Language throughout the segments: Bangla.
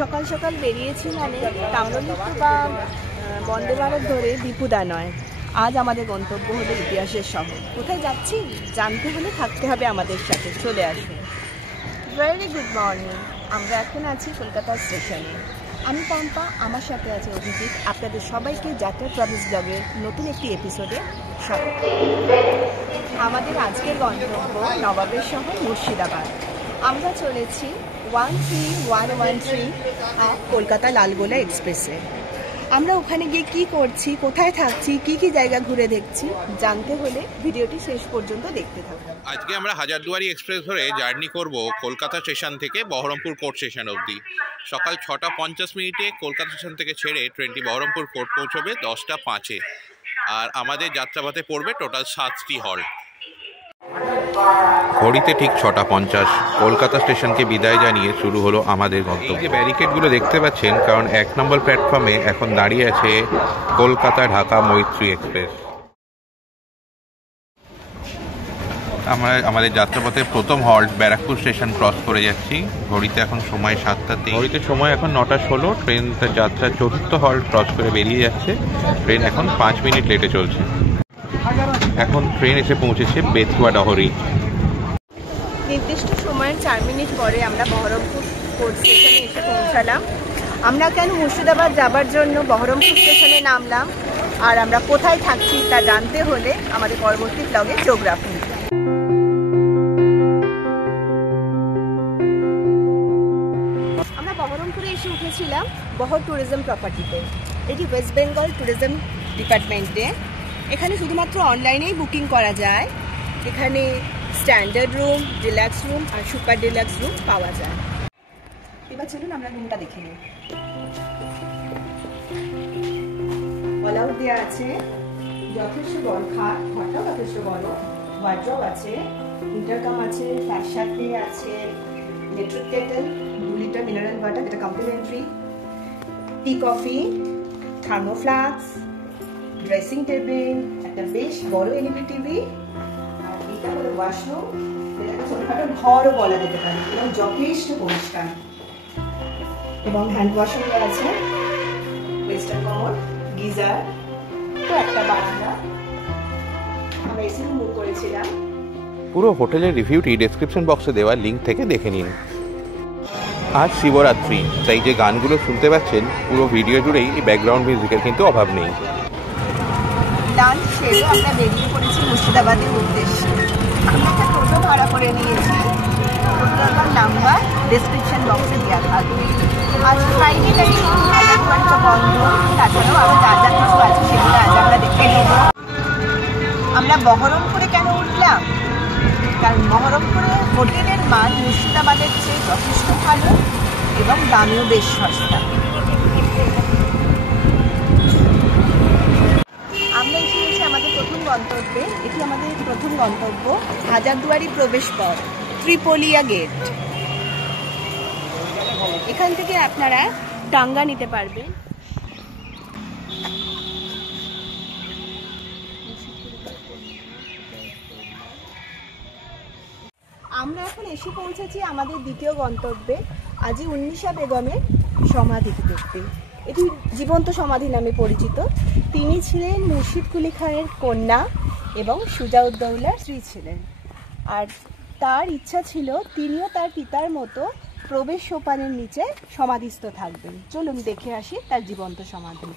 সকাল সকাল বেরিয়েছি মানে তাম্রলিপ্ত বা বন্দে ভারত ধরে দীপুদা নয়, আজ আমাদের গন্তব্য হলো ইতিহাসের শহর। কোথায় যাচ্ছি জানতে হলে থাকতে হবে আমাদের সাথে, চলে আসুন। ভেরি গুড মর্নিং, আমরা এখন আছি কলকাতা স্টেশনে। আমি পম্পা, আমার সাথে আছে অভিজিৎ। আপনাদের সবাইকে যাত্রা ট্রাভেলস ব্লগের নতুন একটি এপিসোডে স্বাগত। আমাদের আজকের গন্তব্য নবাবের শহর মুর্শিদাবাদ। আমরা চলেছি 13113 কলকাতা লালগোলা এক্সপ্রেসে। আমরা ওখানে গিয়ে কি করছি, কোথায় থাকছি, কি কি জায়গা ঘুরে দেখছি জানতে হলে ভিডিওটি শেষ পর্যন্ত দেখতে থাকুন। আজকে আমরা হাজারদুয়ারি এক্সপ্রেস ধরে জার্নি করব কলকাতা স্টেশন থেকে বহরমপুর কোর্ট স্টেশন অবধি। সকাল 6:50 কলকাতা স্টেশন থেকে ছেড়ে ট্রেনটি বহরমপুর কোর্ট পৌঁছবে 10:05। আর আমাদের যাত্রাপথে পড়বে টোটাল 7টি হল্ট। ঘড়িতে ঠিক 6:50 কলকাতা স্টেশনকে বিদায় জানিয়ে শুরু হলো আমাদের গন্তব্য। এই যে ব্যারিকেডগুলো দেখতে পাচ্ছেন, কারণ 1 নম্বর প্ল্যাটফর্মে এখন দাঁড়িয়ে আছে কলকাতা ঢাকা মৈত্রী এক্সপ্রেস। আমরা আমাদের যাত্রাপথের প্রথম হল্ট ব্যারাকপুর স্টেশন ক্রস করে যাচ্ছি। ঘড়িতে এখন সময় 7:03, ঘড়িতে সময় এখন 9:16। ট্রেন তার যাত্রার চতুর্থ হল্ট ক্রস করে বেরিয়ে যাচ্ছে। ট্রেন এখন 5 মিনিট লেটে চলছে। এখন ট্রেন এসে পৌঁছেছে বেতুয়া ডহরি। নির্দিষ্ট সময়ের 4 মিনিট পরে আমরা বহরমপুর কোর্ট স্টেশনে এসে পৌঁছালাম। আমরা কেন মুর্শিদাবাদ যাবার জন্য বহরমপুর স্টেশনে নামলাম আর আমরা কোথায় থাকছি তা জানতে হলে আমাদের পরবর্তী ব্লগে চোখ রাখুন। আমরা বহরমপুরে এসে উঠেছিলাম বহর ট্যুরিজম প্রপার্টিতে। এটি ওয়েস্ট বেঙ্গল ট্যুরিজম ডিপার্টমেন্টে। এখানে শুধুমাত্র অনলাইনেই বুকিং করা যায়। এখানে স্ট্যান্ডার্ড রুম, ডিলাক্স রুম আর সুপার ডিলাক্স রুম পাওয়া যায়। এবার চলুন আমরা রুমটা দেখে নিই। অল আউট দেওয়া আছে, যথেষ্ট বড় খাট, ঘরটাও যথেষ্ট বড়, ওয়ার্ড্রব আছে, ইন্টারকম আছে, ফ্ল্যাশ আছে, electric kettle, 2 litre mineral water যেটা complimentary, tea coffee, thermoflask, dressing table, একটা বেশ বড় এলইডি টিভি, আর এটা হলো ওয়াশরুম, যেটাকে ছোটখাটো ঘরও বলা যেতে পারে এবং যথেষ্ট পরিষ্কার। এবং হ্যান্ড ওয়াশও আছে, ওয়েস্টার্ন কমোড, গিজার, তো একটা বারান্দা। আমরা এসি রুম বুক করেছিলাম। পুরো হোটেলের রিভিউটি ডেসক্রিপশন বক্সে দেওয়া লিঙ্ক থেকে দেখে নিন। আজ শিবরাত্রি, তাই যে গানগুলো শুনতে পাচ্ছেন পুরো ভিডিও জুড়েই এই ব্যাকগ্রাউন্ড মিউজিকের কিন্তু অভাব নেই। লাঞ্চ সেরে আমরা বেরিয়ে পড়েছি মুর্শিদাবাদের উদ্দেশ্যে। আমরা একটা টোটো ভাড়া করে নিয়েছি, টোটোটার নাম্বার ডেসক্রিপশন বক্সে দেওয়া থাকবে। আজ ফ্রাইডে তাই হাজারদুয়ারিটা বন্ধ, তাছাড়াও আরও যা যা কিছু আছে সেগুলো আজ আমরা দেখে নেব। আমরা বহরমপুরে কেন উঠলাম? কারণ বহরমপুরে হোটেলের মান মুর্শিদাবাদের চেয়ে যথেষ্ট ভালো এবং দামেও বেশ সস্তা। আমরা এসে গেছি আমাদের প্রথম গন্তব্যে। এটি আমাদের প্রথম গন্তব্য হাজারদুয়ারি প্রবেশ পথ, ত্রিপোলিয়া গেট। এখান থেকে আপনারা টাঙ্গা নিতে পারবেন। আমরা এখন এসে পৌঁছেছি আমাদের দ্বিতীয় গন্তব্যে, আজি উন্নিশা বেগমের সমাধি দেখতে। এটি জীবন্ত সমাধি নামে পরিচিত। তিনি ছিলেন মুর্শিদ কুলি খানের কন্যা এবং সুজাউদ্দৌলার স্ত্রী ছিলেন। আর তার ইচ্ছা ছিল তিনিও তার পিতার মতো প্রবেশ সোপানের নিচে সমাধিস্থ থাকবেন। চলুন দেখে আসি তার জীবন্ত সমাধি।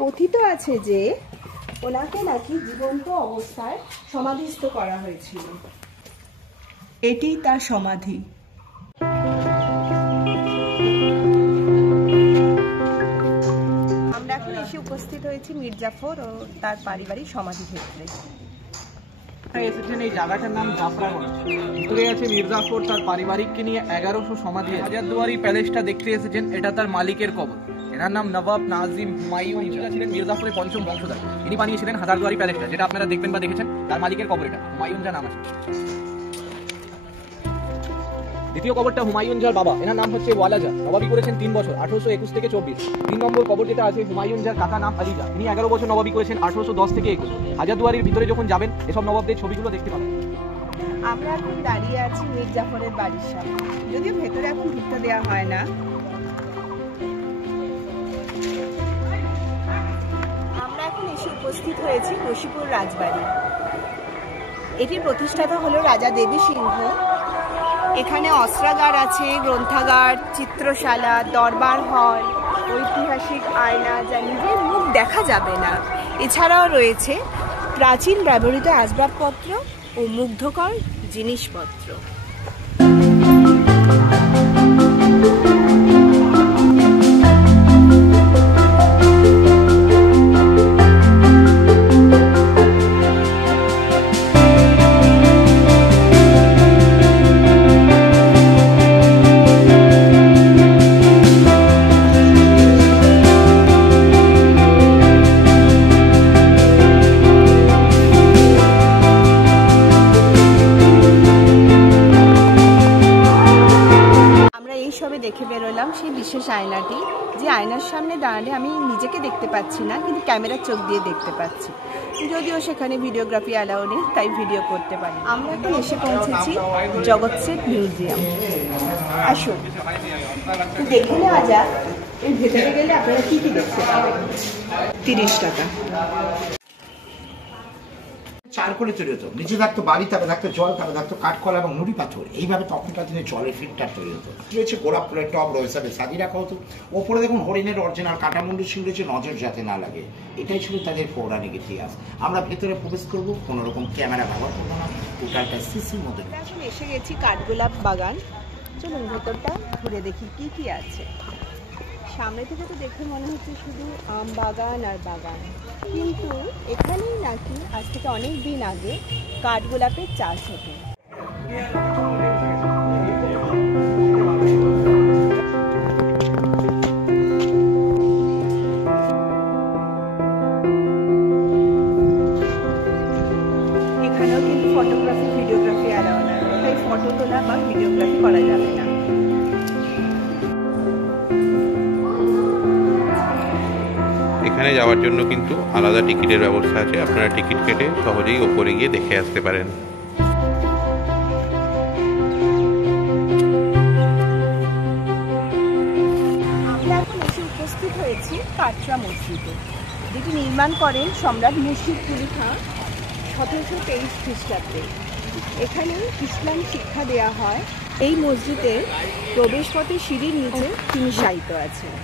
কথিত আছে যে ওনাকে নাকি জীবন্ত অবস্থায় সমাধিস্থ করা হয়েছিল। এটি তার সমাধি। আমরা এখন এসে উপস্থিত হয়েছি মির্জাফর ও তার পারিবারিক সমাধি ক্ষেত্রে। এসেছেন এই জায়গাটার নাম জাফরাগঞ্জ। ভিতরে আছে মির্জাফর তার পারিবারিককে নিয়ে 1100 সমাধি। হাজারদুয়ারি প্যালেসটা দেখতে এসেছেন, এটা তার মালিকের কবর। এনার নাম নবাব নাজিম হুমায়ুন। ইনি ছিলেন মির্জাফরের 5ম বংশধর। ইনি বানিয়েছিলেন হাজারদুয়ারি প্যালেসটা, যেটা আপনারা দেখবেন বা দেখেছেন। তার মালিকের কবর এটা, হুমায়ুন যা নাম আছে। দ্বিতীয় কবরটা হুমায়ুন যার বাবা, এনার নাম হচ্ছে ওয়ালাজা। নবাবি করেছেন 3 বছর, 1821 থেকে 24। 3 নম্বর কবর যেটা আছে হুমায়ুন যার কাকা নাম আলিজা, তিনি 11 বছর নবাবি করেছেন, 1810 থেকে 21। হাজারদুয়ারির ভিতরে যখন যাবেন এসব নবাবদের ছবিগুলো দেখতে পাবেন। আমরা এখন দাঁড়িয়ে আছি মীর জাফরের বাড়ির সামনে, যদিও ভেতরে এখন ঢুকতে দেওয়া হয় না। আমরা এখন এসে উপস্থিত হয়েছি বশিপুর রাজবাড়ি। এটির প্রতিষ্ঠাতা হলো রাজা দেবী সিংহ। এখানে অস্ত্রাগার আছে, গ্রন্থাগার, চিত্রশালা, দরবার হল, ঐতিহাসিক আয়না, যা নিজের মুখ দেখা যাবে না। এছাড়াও রয়েছে প্রাচীন ব্যবহৃত আসবাবপত্র ও মুগ্ধকর জিনিসপত্র। দেখে বেরোলাম সেই বিশেষ আয়নাটি, যে আয়নার সামনে দাঁড়ালে আমি নিজেকে দেখতে পাচ্ছি না, কিন্তু ক্যামেরার চোখ দিয়ে দেখতে পাচ্ছি। যদিও সেখানে ভিডিওগ্রাফি অ্যালাউ নেই, তাই ভিডিও করতে পারি। আমরা এখন এসে পৌঁছেছি জগৎ সেট মিউজিয়াম। আসুন দেখে নেওয়া যাক এর ভেতরে গেলে আপনারা কি কি দেখতে পাবেন। 30 টাকা। চারকোলে তৈরি হতো, নিচে থাকতো বালি, তারপরে থাকতো জল, তারপরে থাকতো কাঠকলা এবং নুড়ি পাথর। এইভাবে তখনকার দিনে জলের ফিল্টার তৈরি হতো। রয়েছে গোলাপ ফুলের টব রয়েছে, সাজিয়ে রাখা হতো। ওপরে দেখুন হরিণের অরিজিনাল কাটামুন্ডু শিল রয়েছে, নজর যাতে না লাগে। এটাই ছিল তাদের পৌরাণিক ইতিহাস। আমরা ভেতরে প্রবেশ করবো, কোনো রকম ক্যামেরা ব্যবহার করবো না, টোটালটা সিসির মধ্যে। এখন এসে গেছি কাঠগোলাপ বাগান। চলুন ভেতরটা ঘুরে দেখি কি কি আছে। সামনে থেকে তো দেখে মনে হচ্ছে শুধু আম বাগান আর বাগান, কিন্তু এখানেই নাকি আজ থেকে অনেক দিন আগে কাঠগোলাপের চাষ হতো। এখানেও কিন্তু ফটোগ্রাফি ভিডিওগ্রাফি অ্যালাউ না, তাই ফটো তোলা বা ভিডিওগ্রাফি করা যাবে না। এখানে যাওয়ার জন্য কিন্তু আলাদা টিকিটের ব্যবস্থা আছে, আপনারা টিকিট কেটে সহজেই ওপরে গিয়ে দেখে আসতে পারেন। আমরা এখন এসে উপস্থিত হয়েছি কাটরা মসজিদে, যেটি নির্মাণ করেন সম্রাট মুর্শিদ কুলি খাঁ 1723 খ্রিস্টাব্দে। এখানে ইসলাম শিক্ষা দেয়া হয়। এই মসজিদের প্রবেশপথে সিঁড়ির নিচে তিনি শায়িত আছেন।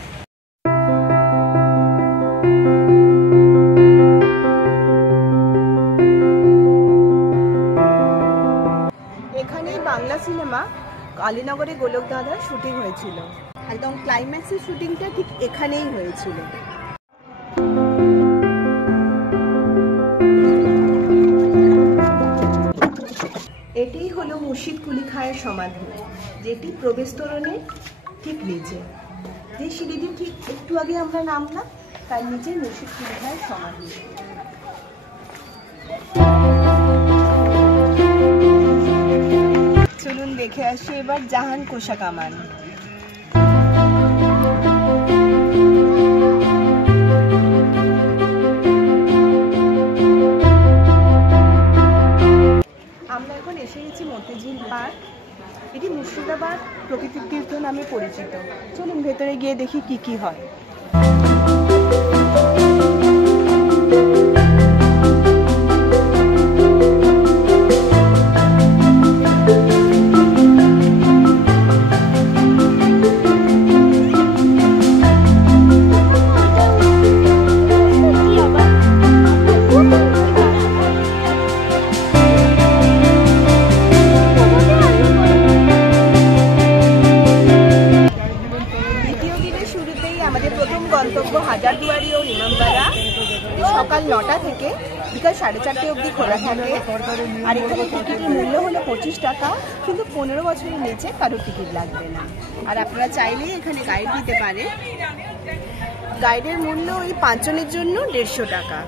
বাংলা সিনেমা কালীনগরে গোলক দাদার শুটিং হয়েছিল। একদম ক্লাইম্যাক্সের শুটিংটা ঠিক এখানেই হয়েছিল। এটি হলো মুর্শিদ কুলি খাঁয়ের সমাধি, যেটি প্রবেশ তোরণের ঠিক নিচে। যে সিঁড়িটি ঠিক একটু আগে আমরা নামলাম, তার নিচে মুর্শিদ কুলি খাঁয়ের সমাধি। চলুন দেখে আসি এবার জাহান কোষা কামান। আমরা এখন এসে গেছি মতিঝিল পার্ক। এটি মুর্শিদাবাদ প্রকৃতির তীর্থ নামে পরিচিত। চলুন ভেতরে গিয়ে দেখি কি কি হয়। গন্তব্য হাজারদুয়ারি ও ইমামবাড়া। সকাল 9টা থেকে বিকাল 4:30 অবধি খোলা থাকে। আর এখানে টিকিটের মূল্য হলো 25 টাকা, কিন্তু 15 বছরের নিচে কারো টিকিট লাগবে না। আর আপনারা চাইলেই এখানে গাইড দিতে পারে। গাইডের মূল্য ওই 5 জনের জন্য 150 টাকা।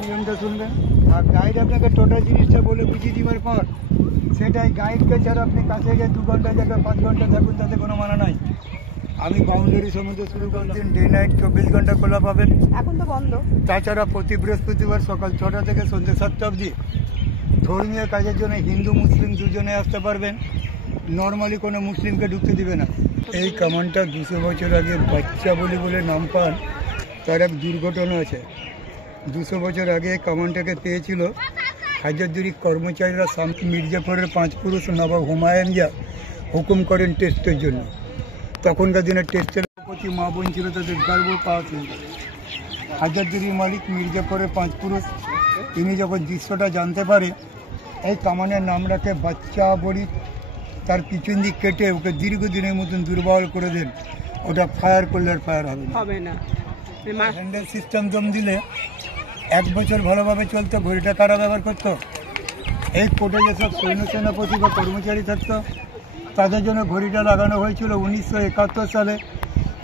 নিয়মটা শুনবেন, আর গাইড আপনাকে টোটাল জিনিসটা বলে বুঝিয়ে দেওয়ার পর সেটাই গাইডকে ছাড়া আপনি কাছে গিয়ে 2 ঘন্টা জায়গায় 5 ঘন্টা থাকুন, তাতে কোনো মানা নাই। আমি বাউন্ডারি সম্বন্ধে শুরু করতেন, ডে নাইট 24 ঘন্টা খোলা পাবেন। এখন তো বন্ধ। তাছাড়া প্রতি বৃহস্পতিবার সকাল 6টা থেকে সন্ধ্যে 7টা অবধি ধর্মীয় কাজের জন্য হিন্দু মুসলিম দুজনে আসতে পারবেন। নর্মালি কোনো মুসলিমকে ঢুকতে দিবে না। এই কামানটা 200 বছর আগে বাচ্চা বলে নাম পান, তার এক দুর্ঘটনা আছে। 200 বছর আগে কামানটাকে পেয়েছিল হাজারদুয়ারি কর্মচারীরা মির্জাপুরের 5 পুরুষ নবাব হুমায়ুন যা হুকুম করেন টেস্টের জন্য। তখনকার দিনে টেস্টের প্রতি মা বোন ছিল, তাদের গর্ব পাওয়া ছিল। হাজারদুয়ারির মালিক মির্জাপুরের 5 পুরুষ, তিনি যখন দৃশ্যটা জানতে পারে, এই কামানের নাম রাখে বাচ্চা বড়ি। তার পিছন দিক কেটে ওকে দীর্ঘদিনের মতন দুর্বল করে দেন। ওটা ফায়ার করলে আর ফায়ার হবে না। হ্যান্ডেল সিস্টেম দম দিলে 1 বছর ভালোভাবে চলতো। ঘড়িটা কারা ব্যবহার করতো? এই কোর্টে যেসব সৈন্য সেনাপতি বা কর্মচারী থাকতো, তাদের জন্য ঘড়িটা লাগানো হয়েছিল। 1971 সালে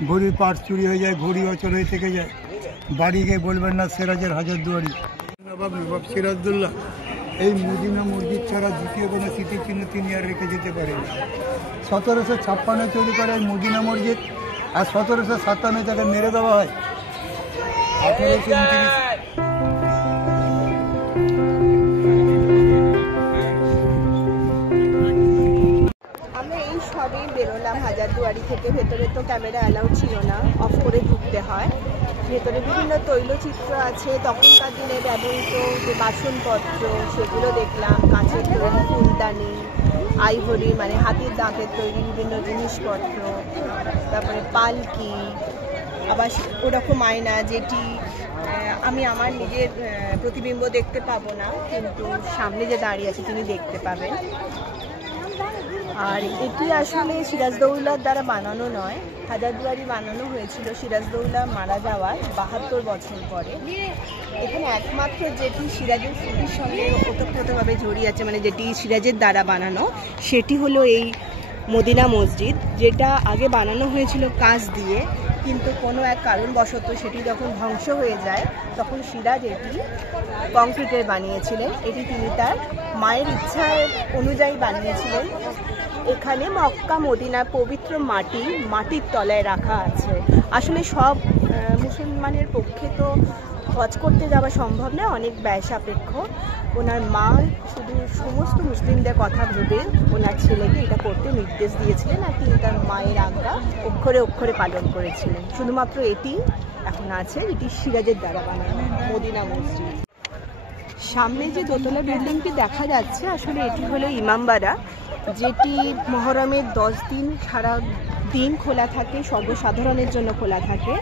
ঘড়ির পার্টস চুরি হয়ে যায়, ঘড়ি অচল হয়ে থেকে যায়। বাড়ি গিয়ে বলবেন না সিরাজের হাজারদুয়ারি। নবাব সিরাজদৌল্লা এই মদিনা মসজিদ ছাড়া দ্বিতীয় কোনো স্মৃতিচিহ্ন তিনি আর রেখে যেতে পারেন। 1756 তৈরি করে এই মদিনা মসজিদ, আর 1757 তাকে মেরে দেওয়া হয়। 1829 আমরা এই সবই বেরোলাম হাজারদুয়ারি থেকে। ভেতরে তো ক্যামেরা অ্যালাউড ছিল না, অফ করে ঢুকতে হয়। ভেতরে বিভিন্ন তৈলচিত্র আছে, তখনকার দিনে ব্যবহৃত যে বাসনপত্র সেগুলো দেখলাম। কাঁচের তৈরি ফুলদানি, আইভরি মানে হাতির দাঁতের তৈরি বিভিন্ন জিনিসপত্র, তারপরে পালকি, আবার ওরকম আয়না যেটি আমি আমার নিজের প্রতিবিম্ব দেখতে পাবো না, কিন্তু সামনে যে দাঁড়িয়ে আছে তিনি দেখতে পাবেন। আর এটি আসলে সিরাজদৌল্লার দ্বারা বানানো নয়, হাজারদুয়ারি বানানো হয়েছিল সিরাজদৌল্লা মারা যাওয়ার 72 বছর পরে। এখানে একমাত্র যেটি সিরাজের স্মৃতির সঙ্গে ওতপ্রোতভাবে জড়িয়ে আছে, মানে যেটি সিরাজের দ্বারা বানানো, সেটি হলো এই মদিনা মসজিদ, যেটা আগে বানানো হয়েছিল কাঁচ দিয়ে, কিন্তু কোনো এক কারণবশত সেটি যখন ধ্বংস হয়ে যায়, তখন সিরাজ এটি কংক্রিটের বানিয়েছিলেন। এটি তিনি তার মায়ের ইচ্ছার অনুযায়ী বানিয়েছিলেন। এখানে মক্কা মদিনার পবিত্র মাটির তলায় রাখা আছে। আসলে সব মুসলমানের পক্ষে তো হজ করতে যাওয়া সম্ভব না, অনেক ব্যয় সাপেক্ষ। ওনার মা শুধু সমস্ত মুসলিমদের কথা ভেবে ওনার ছেলেকে এটা করতে নির্দেশ দিয়েছিলেন, আর তিনি তার মায়ের আজ্ঞা অক্ষরে অক্ষরে পালন করেছিলেন। শুধুমাত্র এটি এখন আছে, এটি সিরাজের দ্বারা বানানো মদিনা মসজিদ। সামনে যে দোতলা বিল্ডিংটি দেখা যাচ্ছে, আসলে এটি হলো ইমামবাড়া, যেটি মহরমের 10 দিন সারা দিন খোলা থাকে, সর্বসাধারণের জন্য খোলা থাকে।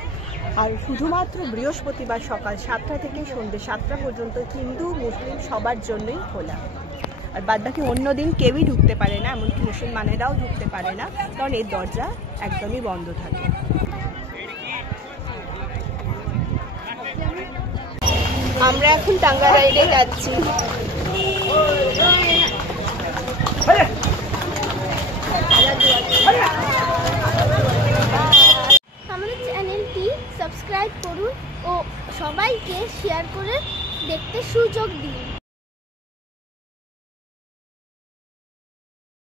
আর শুধুমাত্র বৃহস্পতিবার সকাল 7টা থেকে সন্ধ্যে 7টা পর্যন্ত হিন্দু মুসলিম সবার জন্যই খোলা। আর বাদবাকি অন্য দিন কেউই ঢুকতে পারে না, এমনকি মুসলমানেরাও ঢুকতে পারে না, কারণ এর দরজা একদমই বন্ধ থাকে। আমরা এখন টাঙ্গা রাইডে যাচ্ছি। আমাদের চ্যানেলটি সাবস্ক্রাইব করুন ও সবাইকে শেয়ার করে দেখতে সুযোগ দিন।